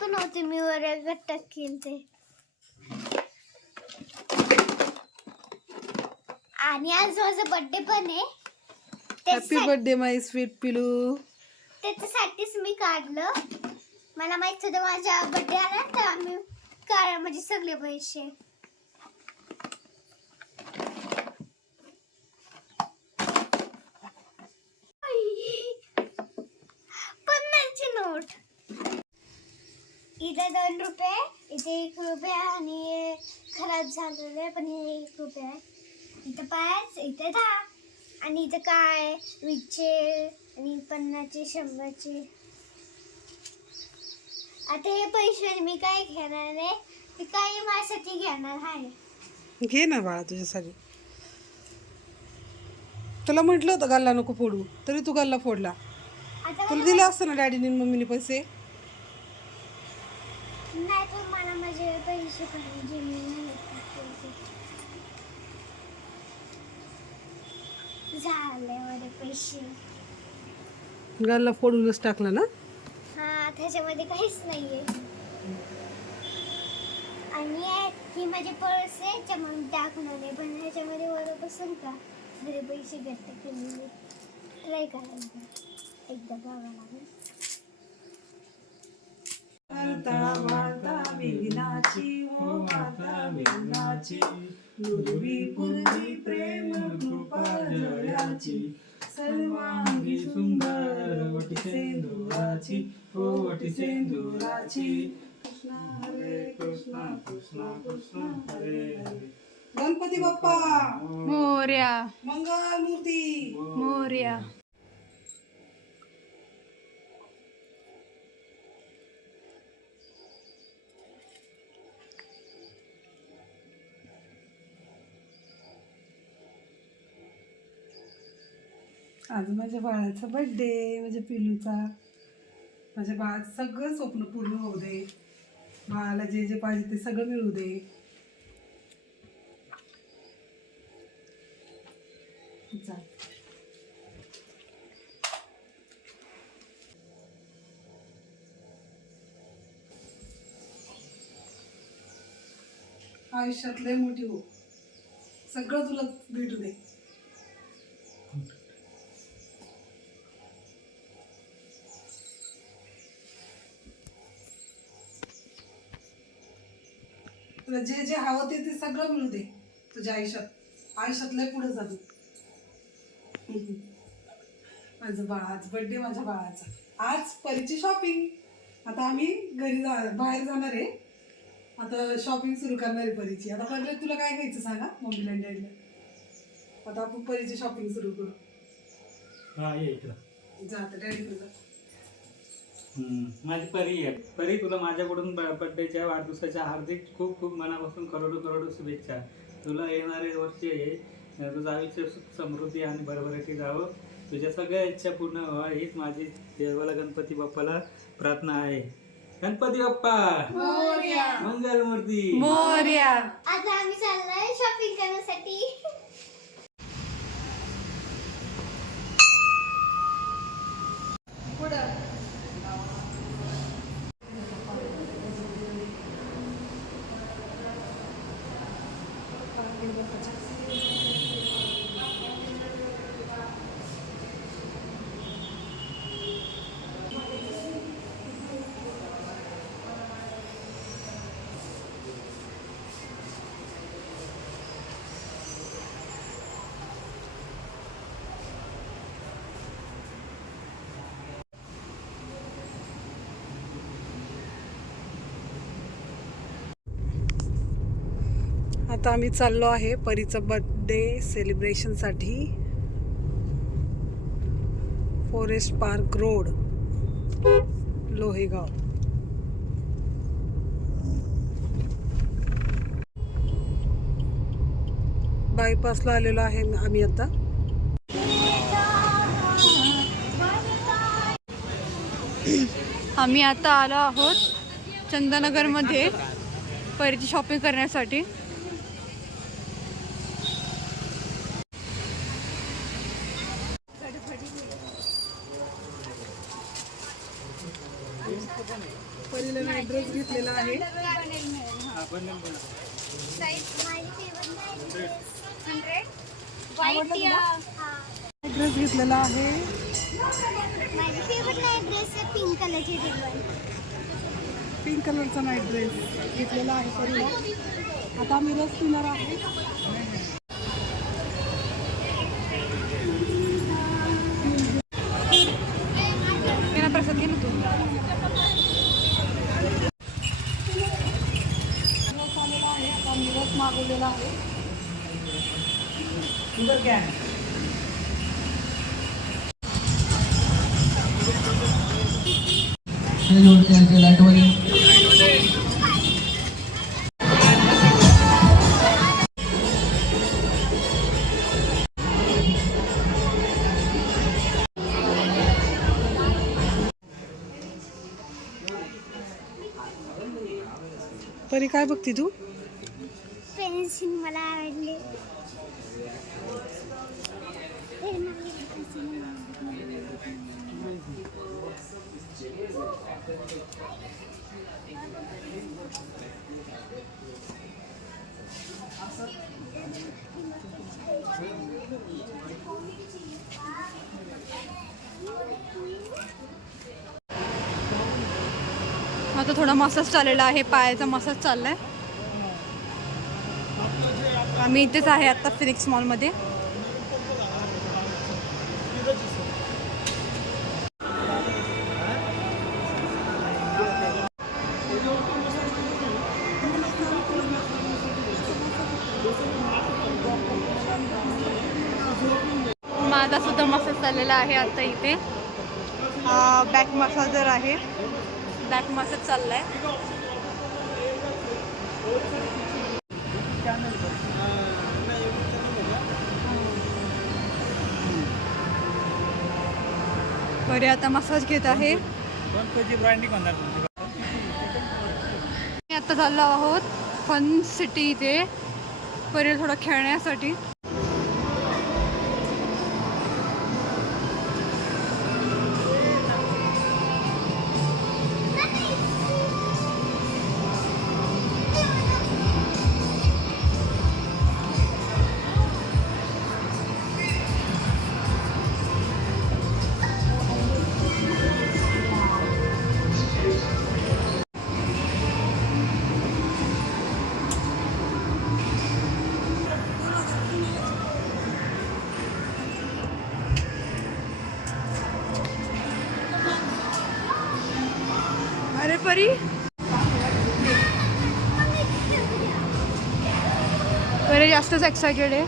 पण होती मी वर्गात टाकेल ते. आणि आज माझा बर्थडे पण आहे. हॅपी बर्थडे माय स्वीट पिलू. त्याच्यासाठीच मी काढलं. मला माहित होतं माझा बर्थडे आला तर आम्ही म्हणजे सगळे पैसे. पन्नासची नोट. इथे 2 रुपये, इथे 1 रुपया आणि खराब झालेले पण हे 1 रुपया आहे. इथं 5, इथे 10 आणि इथं काय 20चे आणि 50चे 100चे. आता हे पैसे मी काय घेणार आहे ते काही माझ्यासाठी घेणार आहे. घे ना बाळा तुझ्यासाठी. तुला म्हटलं होतं गल्ला नको फोडू तरी तू गल्ला फोडला. तुला दिलं असतं ना डॅडीने मम्मीने पैसे. नाही पण मला माझे पैसे पाहिजे. मी नाही झाले माझे पैसे. गल्ला फोडूनच टाकला ना. हा त्याच्यामध्ये काहीच नाहीये. आणि ही माझी पर्स आहे त्यामुळे टाकणार आहे पण ह्याच्यामध्ये बरोबर बसून का घरी पैसे घेते केलेले ट्राय करायचं एकदा बघावं लागेल. वार्ता वार्ता विघ्नाची हो वार्ता विघ्नाची पूर्वी पूर्वी प्रेम कृपा जयाची सर्वांगी सुंदर वटी सेंदुराची हो वटी सेंदुराची. कृष्ण हरे कृष्ण कृष्ण कृष्ण हरे हरे. गणपती बाप्पा मोरया मंगल मूर्ती मोरया. आज माझ्या बाळाचा बर्थडे. माझ्या पिलूचा. माझ्या बाळाचं सगळं स्वप्न पूर्ण होऊ दे. बाळाला जे जे पाहिजे ते सगळं मिळू दे. चाल. आयुष्यात लय मोठी हो. सगळं तुला भेटू दे. तुला जे जे हवं ते सगळं मिळू दे तुझ्या आयुष्यात. आयुष्यात लय पुढे जातो. माझं बाळ आज बर्थडे माझ्या बाळाचा. आज परीची शॉपिंग. आता आम्ही बाहेर जाणार आहे. आता शॉपिंग सुरू करणार आहे परीची. आता पहिले तुला काय घ्यायचं सांगा मम्मीला आणि डॅडीला. आता आपण परीची शॉपिंग सुरू करू. जा आता डॅडीकडे जा. माझी परी आहे. परी तुला माझ्याकडून बर्थडेच्या वाढदिवसाच्या हार्दिक खूप खूप मनापासून करोडो शुभेच्छा. तुला येणारे वर्षे तुझं आयुष्य सुख समृद्धी आणि भरभराटी जावं. तुझ्या सगळ्या इच्छा पूर्ण व्हावं हीच माझी देवाला गणपती बाप्पाला प्रार्थना आहे. गणपती बाप्पा मोरया. मंगलमूर्ती मोरया. आता आम्ही चाललोय शॉपिंग करण्यासाठी. आता आम्ही चाललो आहे परीचा बर्थडे सेलिब्रेशनसाठी. Forest park road Lohegaon. बायपासला आलेलो आहे आम्ही आता. आम्ही आता आलो आहोत चंदनगरमध्ये परीची शॉपिंग करण्यासाठी. परीला आहे. हा, बनेल पण. आवडला तुला? ड्रेस घेतलेला आहे. माझी फेवरेट नाईट ड्रेस आहे पिंक कलरची रिबन. पिंक कलरचा नाईट ड्रेस घेतलेला आहे परीला. आता आम्ही रस पिणार आहे. प्रसाद घे ना तू. रस आलेला आहे. आता आम्ही रस मागवलेला आहे. Sugar can. परी काय बघती तू? पेन्सिल मला आवडले. आता थोडा मसाज चाललेला आहे, पायाचा मसाज चाललाय. आम्ही इथेच आहे आता फिनिक्स मॉलमध्ये. माझा सुद्धा मसाज चाललेला आहे आता इथे. बॅक मसाजर आहे, बॅक मसाज चाललाय. बरे आता मसाज घेत आहे. आता चाललो आहोत फन सिटी इथे परेल थोडं खेळण्यासाठी. अरे परी परी जास्तच एक्सायटेड आहे.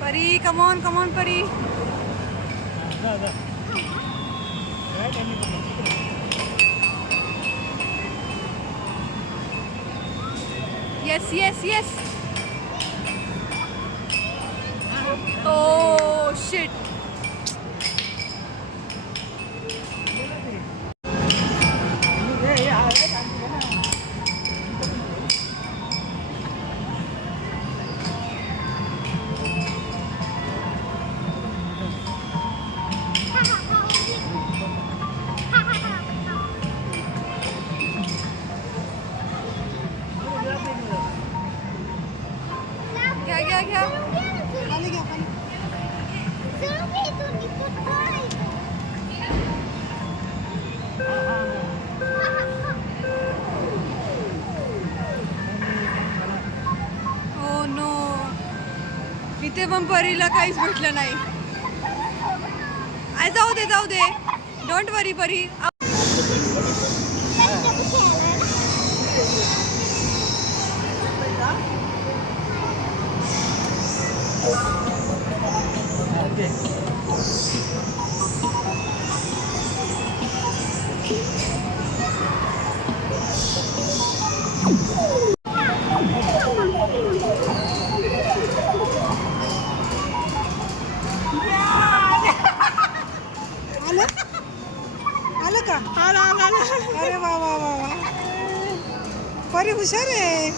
परी कमॉन कमॉन परी. Yes yes yes. Oh shit. घ्या घ्या घ्या. खाली घ्या खाली. चल इथे पण परीला काहीच भेटलं नाही. आय जाऊ दे डोंट वरी परी. आलं का? अरे वा वा वा वा, परी हुशार आहे.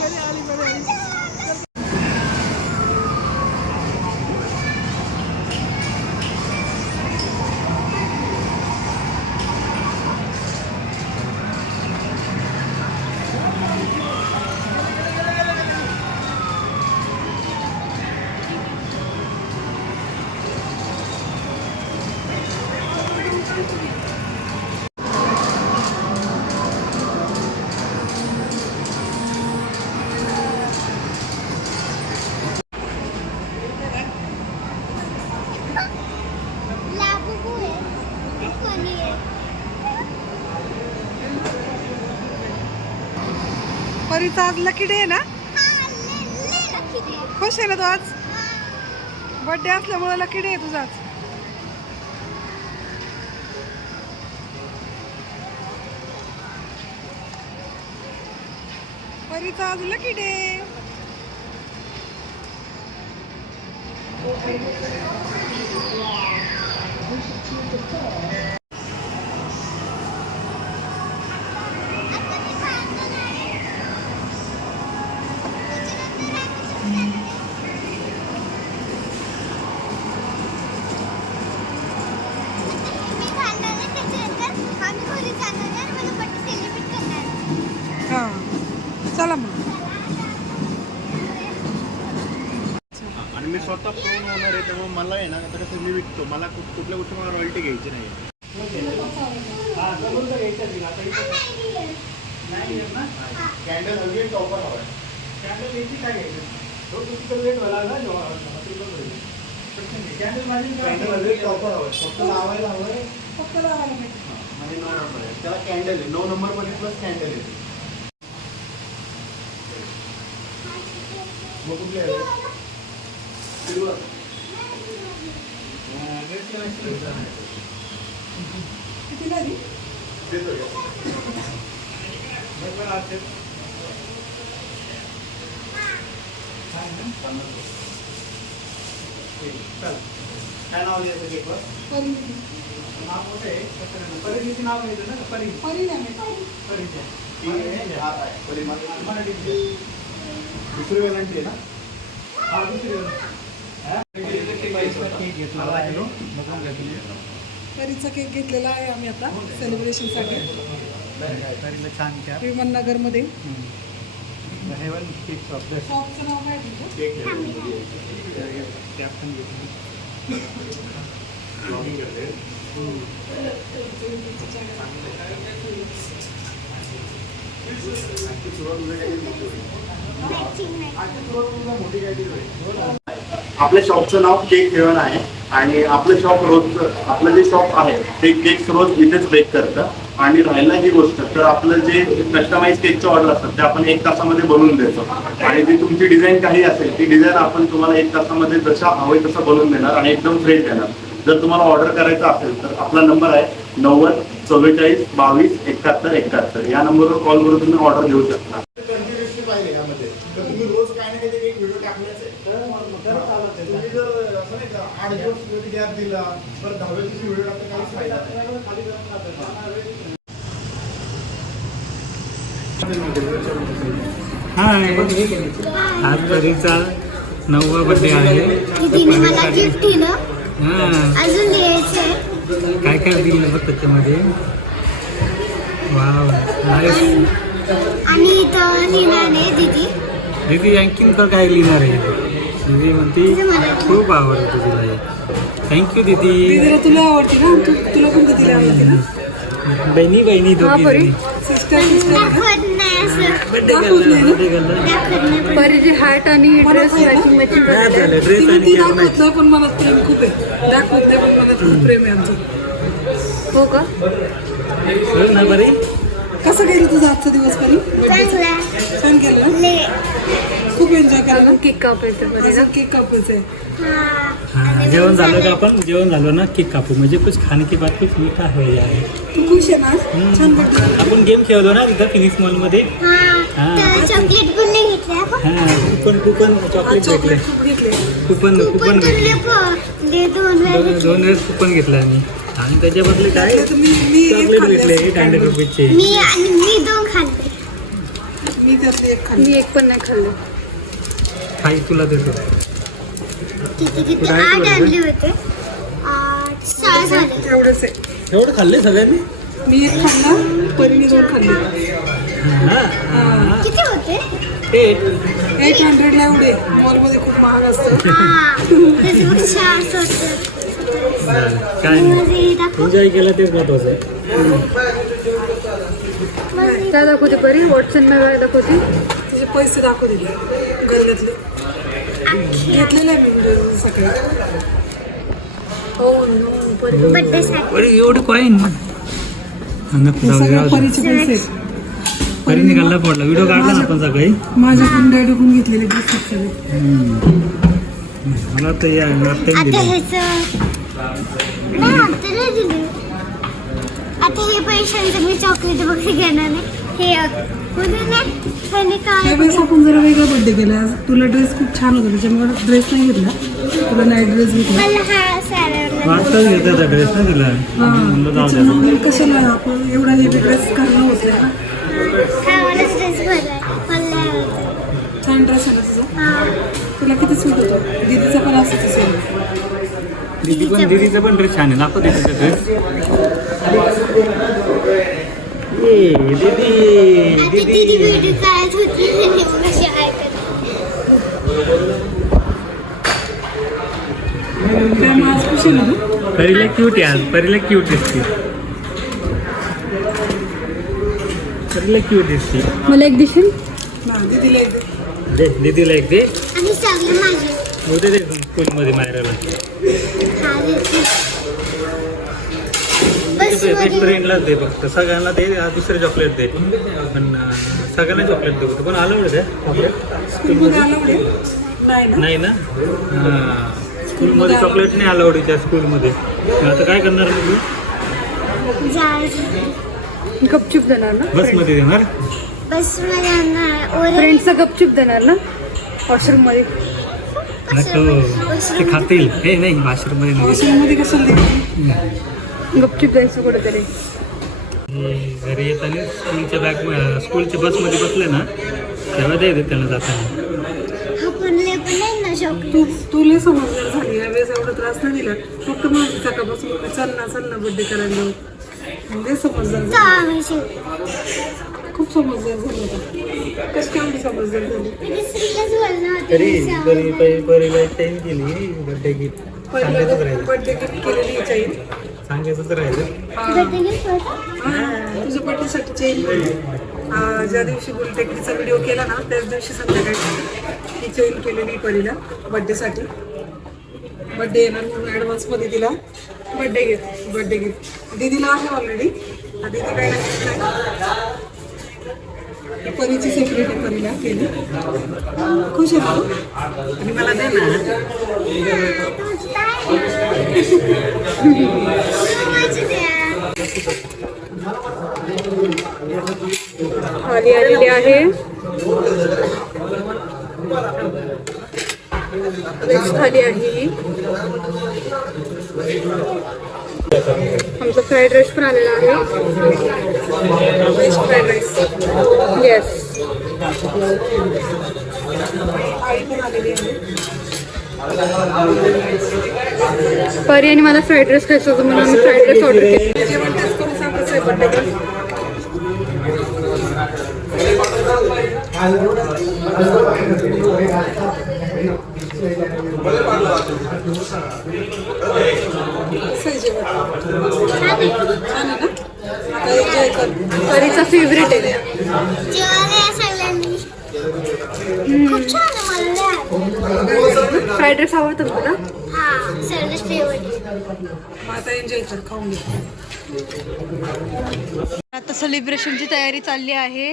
बरी आली. लाबुबू आहे. फनी आहे. परीचा आज लकी डे आहे ना? खुश आहे ना तू आज? बर्थडे असल्यामुळे लकी डे आहे तुझा आज. परीचा आज लकी डे. हा चला मग. आणि मी स्वतः फोन ओनर आहे त्यामुळे मला आहे ना आता कसं मी विकतो मला कुठल्या गोष्टी मला रॉयल्टी घ्यायची नाही. कॅन्डल हवी टॉपर हवा कॅन्डल हवी टॉपर हवं फक्त लावायला हवं. फक्त लावायला भेटेल. आणि 9 नंबर आहे त्याला कॅन्डल आहे 9 नंबर पण प्लस कॅन्डल आहे. मग कुठले आहे सिल्वर कितीला आली? देतो काय नाव लिहायचं केकवर? परी. नाव मोठं आहे परीचं नाव लिहायचं ना. परी नाही परीच्या हात आहे मराठी दुसरी वेलांटी आहे ना. हा दुसरी परीचा केक घेतलेला आहे आम्ही आता सेलिब्रेशनसाठी छान कॅप विमान मध्ये. हेवन केक शॉप शॉपचं नाव काय तुझं? केक कॅप पण घेतली. ब्लॉगिंग करते. आपल्या शॉपचं नाव केक हेवन आहे आणि आपलं शॉप रोज आपलं जे शॉप आहे ते केक्स रोज इथेच बेक करतं. आणि राहिला ही गोष्ट तर आपलं जे कस्टमाइज केकचे ऑर्डर असतात ते आपण 1 तासामध्ये बनवून देतो. आणि जी तुमची डिझाईन काही असेल ती डिझाईन आपण तुम्हाला 1 तासामध्ये जशा हवे तसं बनवून देणार आणि एकदम फ्रेश देणार. जर तुम्हाला ऑर्डर करायचं असेल तर आपला नंबर आहे 90 44 22 71 71. या नंबरवर कॉल करून तुम्ही ऑर्डर घेऊ शकता. कंटिन्युअसली पाहिजे यामध्ये तर तुम्ही रोज काय ना काही एक व्हिडिओ टाकण्याचे तुम्ही जर असं नाही का 8 दिवस गॅप दिला तर 10व्या दिवशी व्हिडिओ टाकता काहीच फायदा हाय आज परीचा 9वा बर्थडे आहे. तिने मला गिफ्ट दिलं. हा अजून द्यायचंय. काय काय दिलं बघ त्याच्यामध्ये. Wow nice. आणि इथं लिहिणारे दीदी. दीदी आणखीन तर काय लिहिणार आहे. दीदी म्हणती खूप आवडतं तुला हे. थँक्यू दीदी. दीदीला तुला आवडते ना? तुला पण दीदीला आवडते ना? बहिणी हा, दोघी परी. जणी. सिस्टर दाखवत नाही दाखवत नाही ना? परीची हार्ट आणि ड्रेस मॅचिंग मॅचिंग ड्रेस ती आणि म्हणते दाखवत नाही पण मनात प्रेम खूप आहे. दाखवत नाही पण मनात खूप प्रेम आहे आमचं. हो का? ना बरी कसं गेलं तुझा आजचा दिवस परी? चांगला छान गेलं ना? ले खूप एन्जॉय केला. केक कापायचं परीला. केक कापायचं आहे. हा जेवण झालं का आपण जेवण झालं ना केक कापू म्हणजे कुछ खाने की बात कुछ मीठा है यार. तू खुश आहे ना? छान वाटलं. आपण गेम खेळलो ना तिथं फिनिक्स मॉल मध्ये हा तर चॉकलेट पण नाही घेतले आपण. हा कुपन चॉकलेट भेटले चॉकलेट खूप घेतले. कुपन भेटले दोन वेळा दोन वेळेस कुपन घेतलं आम्ही आणि त्याच्या बदले काय तर मी एक चॉकलेट खाल्ले भेटले असते. 800 रुपयाचे. मी दोन खाल्ले. मी त्यातले एक खाल्ले. मी एक पण नाही खाल्लं. खाई तुला देतो. किती कुठं आहे 8 तुला आणले होते. 6 झाले. एवढंच आहे. एवढं खाल्ले सगळ्यांनी. मी एक खाल्ला, परीने 2 खाल्ले. किती होते? 800 ला एवढे. मॉलमध्ये खूप महाग असतं. हा त्याच्यापेक्षा असं होतं. काय नाही मध्ये दाखव. एन्जॉय केला तेच महत्वाचं आहे. काय दाखवते परी? व्हॉट्सअप नाही दाखवते. तुझे पैसे दाखव दिले गल्ल्यातले. घेतलेले आहे मी म्हणजे सकाळी. हो नो परी. बड्डे साठी. अरे एवढे कॉईन हे सगळे परीचे पैसे आहेत. परी निघाला पडला व्हिडिओ काढला ना आपण सकाळी. माझ्याकडून डॅडीकडून घेतलेले गिफ्ट सगळे. मला तर या आता ह्याचं नाही आता नाही दिले. आता हे पैशांचं मी चॉकलेट वगैरे घेणार नाही. हे बोलू ना ह्याने काय त्यावेळेस आपण जरा वेगळा बड्डे केला. तुला ड्रेस खूप छान होता त्याच्यामुळे ड्रेस नाही घेतला. तुला नाईट ड्रेस घेतला. मला हा सारा वाटतं घेतात ड्रेस ना तिला म्हणलं जाऊ द्या. त्याच्यामुळे कशाला आपण एवढा हेवी ड्रेस करणं होत नाही ना. हा मला ड्रेस भरलाय. मला आवडतो. छान ड्रेस आहे ना तुझा. हा तुला किती सूट होतो. दीदीचा पण असंच असेल. दीदीचा पण ड्रेस छान आहे दाखव दीदीचा ड्रेस. दीदी आता दीदी व्हिडिओ काढत होती आणि मग अशी ऐकत काय मग आज खुशी ना तू? परीला क्यूट आहे आज परीला क्यूट दिसते. परीला क्यूट दिसते. मला एक दिशील? ना दीदीला एक दे. दे दीदीला एक दे. आणि सगळे माझे उद्या दे स्कूलमध्ये मायराला. हा देते. बस बेस्ट फ्रेंडलाच दे फक्त सगळ्यांना दे दुसरे चॉकलेट दे पण सगळ्यांना चॉकलेट दे पण आलं द्या चॉकलेट स्कूलमध्ये अलाउड आहे? नाही ना. नाही ना हां स्कूलमध्ये चॉकलेट नाही अलाउड आहे त्या स्कूलमध्ये. आता काय करणार मग तू? जायचं गपचूप देणार ना? बसमध्ये देणार. बस मध्ये आणणार. फ्रेंड्सचा गपचूप देणार ना? वॉशरूम मध्ये. नको ते खातील हे नाही वाशरूममध्ये नाही. हॉस्टेलमध्ये कशाला दे? गपचूप द्यायचं कुठेतरी. घरी येताना स्कूलच्या बसमध्ये बसले ना तेव्हा द्यायचे त्यांना जाताना. आपण लय पण नाही ना चॉकलेट. तू लय समजदार झाली. यावेळेस एवढा त्रास नाही दिला. फक्त माझी सकाळपासून चल ना बड्डे करायला जाऊ. लय समजदार झाली. खूप समजदार झाली होता. कशी केवढी समजदार झाली. तरी परीला चेंज केली बड्डे गिफ्ट सांगायचंच राहिलं. बड्डे गिफ्ट केलेली चैन. सांगायचंच राहिलं. तुझ्या बड्डेसाठी चैन. ज्या दिवशी बुलटेकडीचा व्हिडिओ केला ना त्याच दिवशी संध्याकाळी ही चैन केलेली परीला बड्डेसाठी. बड्डे येणार म्हणून ॲडव्हान्समध्ये दिला बड्डे गिफ्ट. दीदीला आहे ऑलरेडी. दीदी काय नाही परीची सेपरेट परीला केली. खुश आहे ना तू? आणि मला दे ना. थाली आलेली आहे. वेज थाली आहे ही. आमचा फ्राईड राईस पण आलेला आहे. Veg fried rice. येस. थाळी पण आलेली आहे. परी आणि मला फ्राईड राईस खायचं होतं म्हणून आम्ही फ्राईड राईस ऑर्डर केली. जेवण टेस्ट करून सांगायचं आहे बड्डेला. कसं आहे जेवण? छान आहे ना? आता एन्जॉय कर. परीचा फेवरेट आहे. जेवण फ्राईड राईस आवडतो का तुला? हा सर्वच फेवरेट. मग आता एन्जॉय कर, खाऊन घे. आता सेलिब्रेशनची तयारी चालली आहे.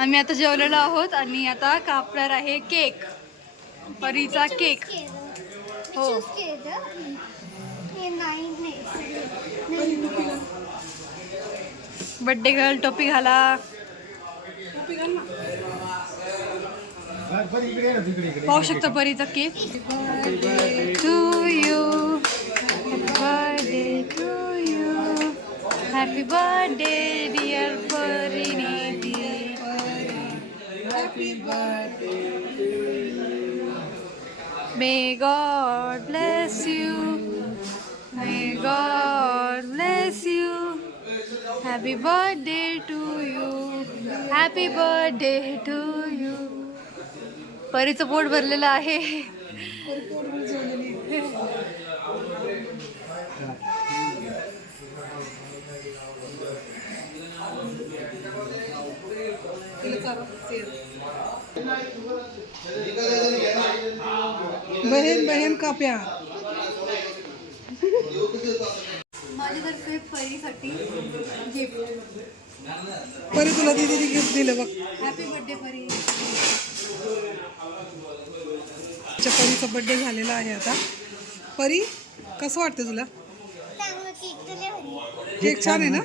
आम्ही आता जेवलेलो आहोत आणि आता कापणार आहे केक, परीचा केक. हो. हे नाही. बर्थडे गर्ल टोपी घाला. पाहू शकता परीचा cake. To you, happy birthday to you, happy birthday dear Pari. Happy birthday. May God bless you. May God bless you. Happy birthday to you. Happy birthday to you. परीचं पोट भरलेलं आहे. बहन बहन का प्यार. माझ्यातर्फे परीसाठी गिफ्ट. परी तुला दीदीने गिफ्ट दिलं बघ. हॅपी बर्थडे परी. परीचा बर्थडे झालेला आहे आता. परी कसं वाटतं तुला? चांगलं केक दिले. केक छान आहे ना?